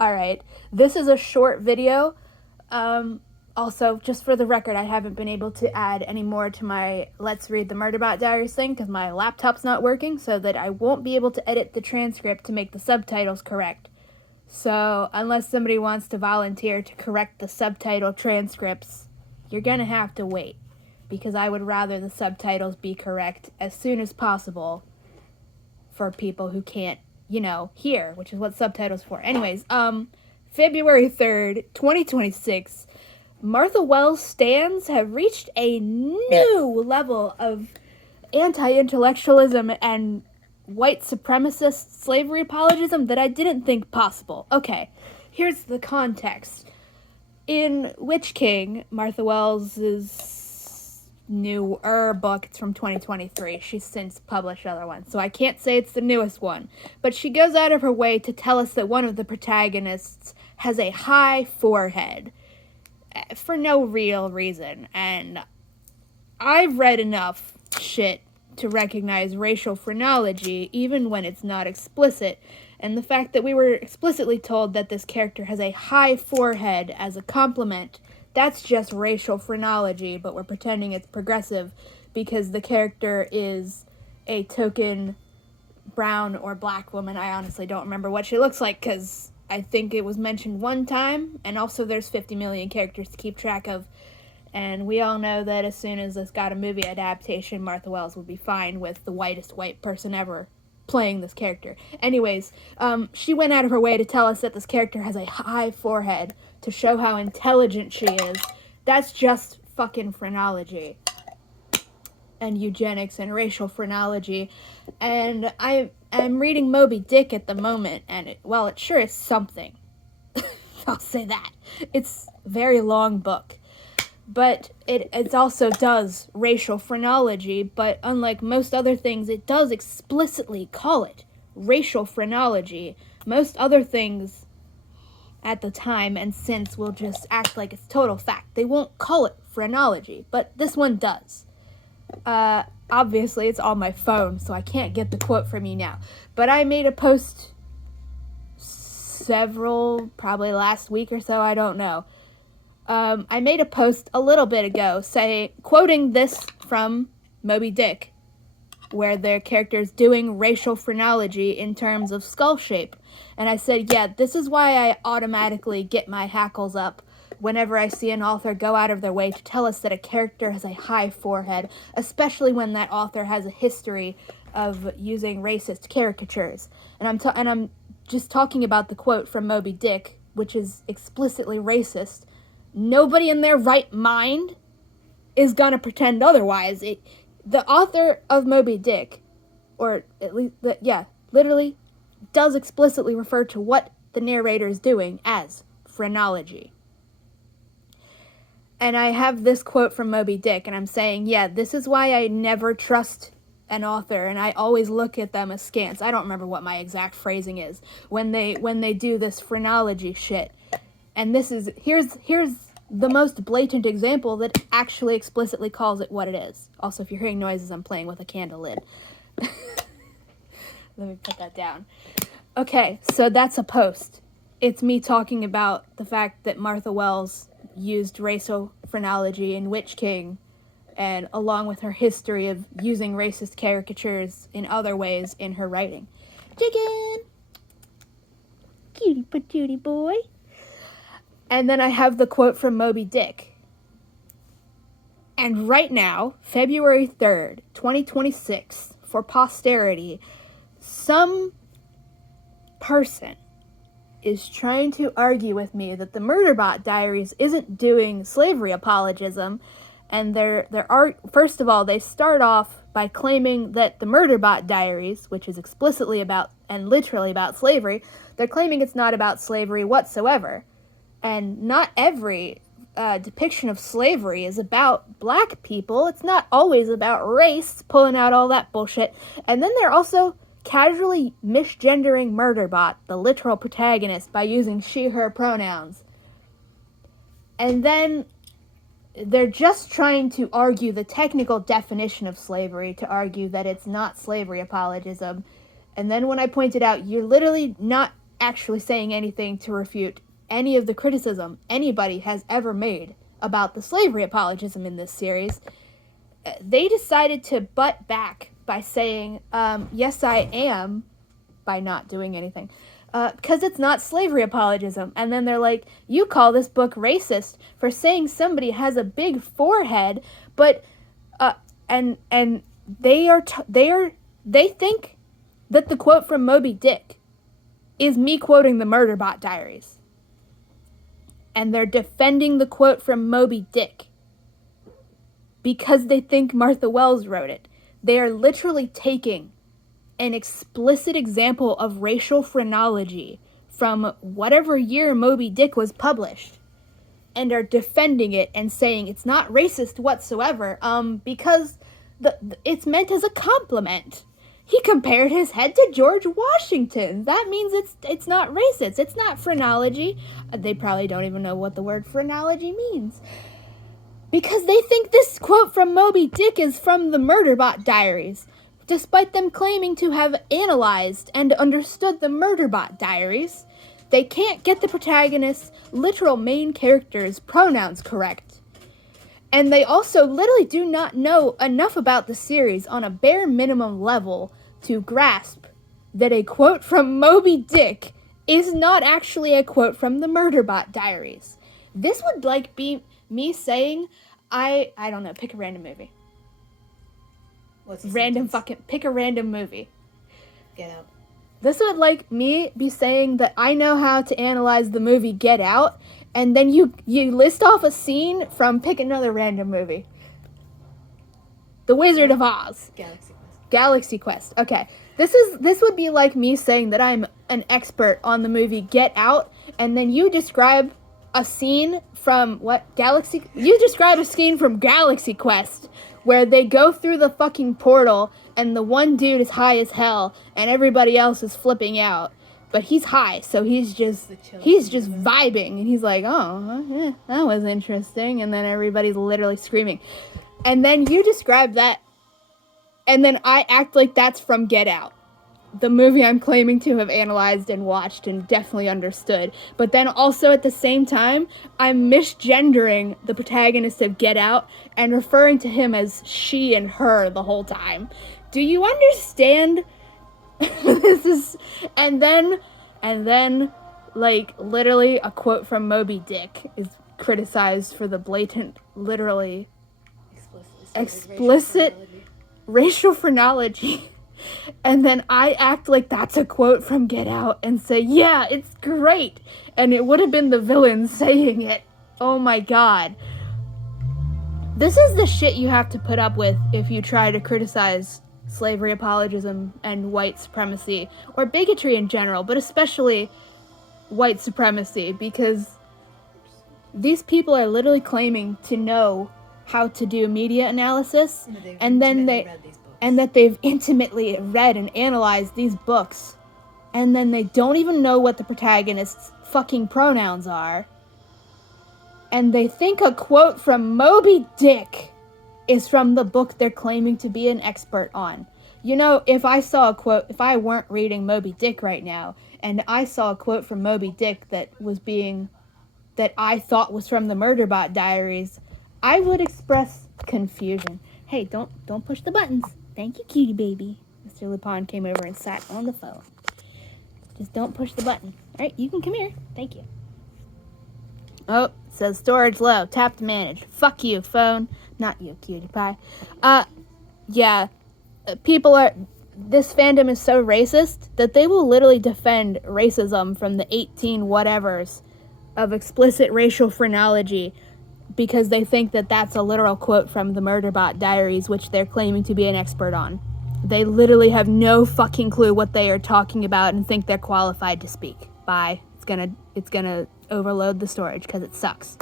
Alright, this is a short video. Also, just for the record, I haven't been able to add any more to my Let's Read the Murderbot Diaries thing because my laptop's not working, so that I won't be able to edit the transcript to make the subtitles correct. So, unless somebody wants to volunteer to correct the subtitle transcripts, you're gonna have to wait, because I would rather the subtitles be correct as soon as possible for people who can't, hear, which is what subtitles for. Anyways, February 3rd, 2026, Martha Wells stands have reached a new level of anti-intellectualism and white supremacist slavery apologism that I didn't think possible. Okay, here's the context. In Witch King, Martha Wells' newer book, it's from 2023. She's since published other ones, so I can't say it's the newest one. But she goes out of her way to tell us that one of the protagonists has a high forehead for no real reason. And I've read enough shit to recognize racial phrenology, even when it's not explicit. And the fact that we were explicitly told that this character has a high forehead as a compliment, that's just racial phrenology, but we're pretending it's progressive because the character is a token brown or black woman. I honestly don't remember what she looks like because I think it was mentioned one time, and also there's 50 million characters to keep track of. And we all know that as soon as this got a movie adaptation, Martha Wells would be fine with the whitest white person ever playing this character. Anyways, she went out of her way to tell us that this character has a high forehead to show how intelligent she is. That's just fucking phrenology. And eugenics and racial phrenology. And I'm reading Moby Dick at the moment, and it sure is something. I'll say that. It's a very long book. But it also does racial phrenology, but unlike most other things, it does explicitly call it racial phrenology. Most other things at the time and since will just act like it's total fact. They won't call it phrenology, but this one does. Obviously, it's on my phone, so I can't get the quote from you now. But I made a post probably last week or so, I don't know. I made a post a little bit ago quoting this from Moby Dick, where their character's doing racial phrenology in terms of skull shape. And I said, yeah, this is why I automatically get my hackles up whenever I see an author go out of their way to tell us that a character has a high forehead, especially when that author has a history of using racist caricatures. And I'm just talking about the quote from Moby Dick, which is explicitly racist. Nobody in their right mind is gonna pretend otherwise. The author of Moby Dick, or at least, literally does explicitly refer to what the narrator is doing as phrenology. And I have this quote from Moby Dick, and I'm saying, yeah, this is why I never trust an author, and I always look at them askance. I don't remember what my exact phrasing is when they do this phrenology shit. And here's the most blatant example that actually explicitly calls it what it is. Also, if you're hearing noises, I'm playing with a candle lid. Let me put that down. Okay, so that's a post. It's me talking about the fact that Martha Wells used racial phrenology in Witch King, and along with her history of using racist caricatures in other ways in her writing. Chicken! Cutie patootie boy. And then I have the quote from Moby Dick. And right now, February 3rd, 2026, for posterity, some person is trying to argue with me that the Murderbot Diaries isn't doing slavery apologism, and first of all, they start off by claiming that the Murderbot Diaries, which is explicitly about and literally about slavery, they're claiming it's not about slavery whatsoever. And not every depiction of slavery is about black people. It's not always about race, pulling out all that bullshit. And then they're also casually misgendering Murderbot, the literal protagonist, by using she, her pronouns. And then they're just trying to argue the technical definition of slavery, to argue that it's not slavery apologism. And then when I pointed out, you're literally not actually saying anything to refute any of the criticism anybody has ever made about the slavery apologism in this series. They decided to butt back by saying, yes, I am, by not doing anything. Because it's not slavery apologism. And then they're like, you call this book racist for saying somebody has a big forehead, but, and they think that the quote from Moby Dick is me quoting the Murderbot Diaries. And they're defending the quote from Moby Dick because they think Martha Wells wrote it. They are literally taking an explicit example of racial phrenology from whatever year Moby Dick was published and are defending it and saying it's not racist whatsoever, because it's meant as a compliment. He compared his head to George Washington. That means it's not racist. It's not phrenology. They probably don't even know what the word phrenology means. Because they think this quote from Moby Dick is from the Murderbot Diaries, despite them claiming to have analyzed and understood the Murderbot Diaries. They can't get the protagonist's literal main character's pronouns correct. And they also literally do not know enough about the series on a bare minimum level to grasp that a quote from Moby Dick is not actually a quote from the Murderbot Diaries. This would be me saying, I don't know, pick a random movie. What's the random sentence? pick a random movie. Get Out. This would me be saying that I know how to analyze the movie Get Out, and then you list off a scene from pick another random movie. The Wizard of Oz. Galaxy Quest. Okay. This would be like me saying that I'm an expert on the movie Get Out, and then you describe a scene from you describe a scene from Galaxy Quest where they go through the fucking portal and the one dude is high as hell and everybody else is flipping out. But he's high, so he's just vibing, and he's like, oh, that was interesting, and then everybody's literally screaming. And then you describe that, and then I act like that's from Get Out, the movie I'm claiming to have analyzed and watched and definitely understood. But then also at the same time, I'm misgendering the protagonist of Get Out and referring to him as she and her the whole time. Do you understand? This is, and then, literally a quote from Moby Dick is criticized for the blatant, literally, explicit racial phrenology. And then I act like that's a quote from Get Out and say, yeah, it's great. And it would have been the villain saying it. Oh my god. This is the shit you have to put up with if you try to criticize slavery apologism and white supremacy, or bigotry in general, but especially white supremacy, because these people are literally claiming to know how to do media analysis, and that they've intimately read and analyzed these books, and then they don't even know what the protagonist's fucking pronouns are, and they think a quote from Moby Dick is from the book they're claiming to be an expert on. You know, if I weren't reading Moby Dick right now, and I saw a quote from Moby Dick that I thought was from the Murderbot Diaries, I would express confusion. Hey, don't push the buttons. Thank you, cutie baby. Mr. Lupin came over and sat on the phone. Just don't push the button. Alright, you can come here. Thank you. Oh, it says storage low. Tap to manage. Fuck you, phone. Not you, cutie pie. Yeah. This fandom is so racist that they will literally defend racism from the 18 whatevers of explicit racial phrenology because they think that that's a literal quote from the Murderbot Diaries, which they're claiming to be an expert on. They literally have no fucking clue what they are talking about and think they're qualified to speak. Bye. It's gonna overload the storage because it sucks.